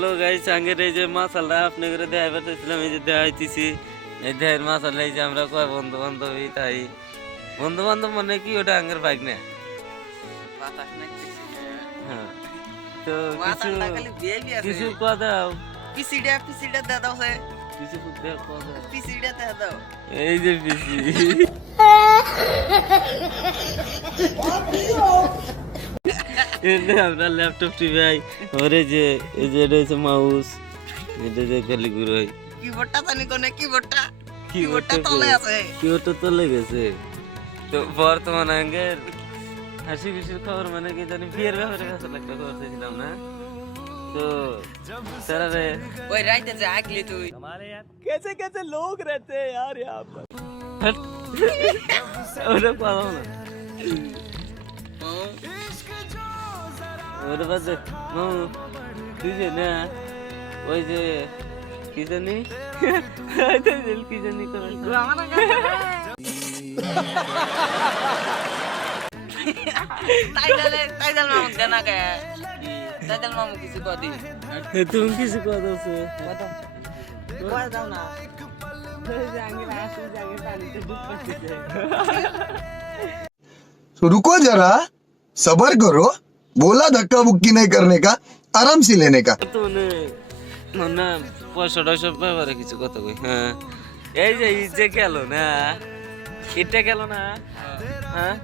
Hello guys, আঙ্গের এই যে মাছালটা আপনাদের দেখাই পাঠাইছিলাম, এই যে দেখাইতেছি। এই দেহের মাছাল, এই যে আমরা কয় বন্ধু বান্ধবী, তাই বন্ধু বান্ধব মানে কি, ওটা আঙ্গের বাইক না। হ্যাঁ, তো কিছু কথা পিসিটা দে দাও সে কিছু কথা পিসিটা দে দাও। এই যে পিসি আমরা ল্যাপটপ টিভি ওরে যে এই যে এটা হচ্ছে মাউস, এটা যে খালি ঘুরে কিবোর্ডটা জানি কোনে কিবোর্ডটা কিবোর্ডটা তলে আছে। কিবোর্ডটা তলে গেছে। তো বর্তমান আঙ্গের হাসি খুশির খবর মানে কি জানি, বিয়ের ব্যাপারে কাছে একটা খবর চাইছিলাম না। তো তারা রে ওই রাইতে যে আগলি তুই कैसे कैसे लोग रहते हैं यार यहाँ पर। ওটা পাবো না, ওটা বাদ দে। মামু তুই যে না ওই যে কি জানি কি জানি করে তাইদাল মামু দেনা কে তাইদাল মামু কিছু কদি তুমি কিছু কথা আছে কই দাও না। तो रुको जरा सबर करो, बोला धक्का बुक्की नहीं करने का, आराम से लेने का। তো না পয়সা টয়সা ব্যাপারে কিছু কথা কই। হ্যাঁ, এই যে ঈদ যে গেল না, ঈদটা গেল না, হ্যাঁ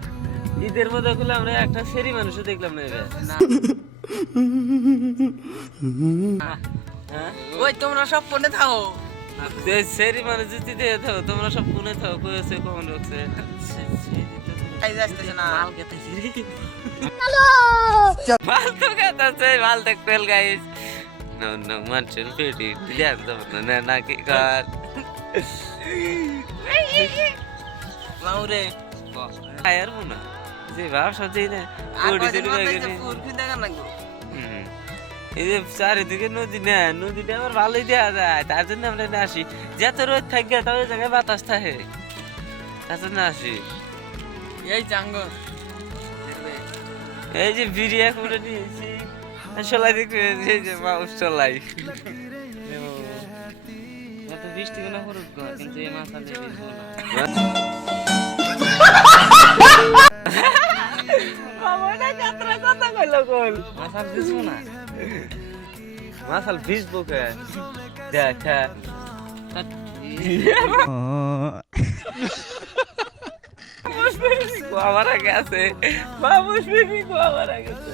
ঈদের মধ্যে গুলো আমরা একটা সেরি মানুষও দেখলাম না এবার। হ্যাঁ, ওই তোমরা সব কোনে থাকো সেরি মানুষ যদি দিয়ে থাকো, তোমরা সব কোনে থাকো, কই আছে কমন রাখছে খাই যাচ্ছে না মাল খেতেছি মাল তো খাতাছে, মাল দেখতে গাইস নো নো মানুষের পেটি ধ্যান দেবো না নাকি কার মামু রে আয়ার মনে যে ব্যবসা যেই না আর ওটি কয়দিন চলে মাথায় গেছে। যে ফুরফি দেখা লাগবে। এই যে চারিদিকে নদী না, নদীটা আবার ভালোই দেওয়া যায়, তার জন্য আমরা না আসি। যত রোদ থাকবে তবে জায়গায় বাতাস থাকে, তার জন্য আসি। এই জাঙ্গর এই যে বিরিয়া করে নিয়েছি, সলাই দেখবে এই যে মাউস চলাই। এত বৃষ্টি না করুক কিন্তু এই মাছ আনতে দিবো না। বাবাটা যাত্রা কথা কইলো কল মাছ আর দিবো না। মাসাল ফেসবুক দেখ আমার আগে আছে বাবুস বেবি, আমার আগে আছে।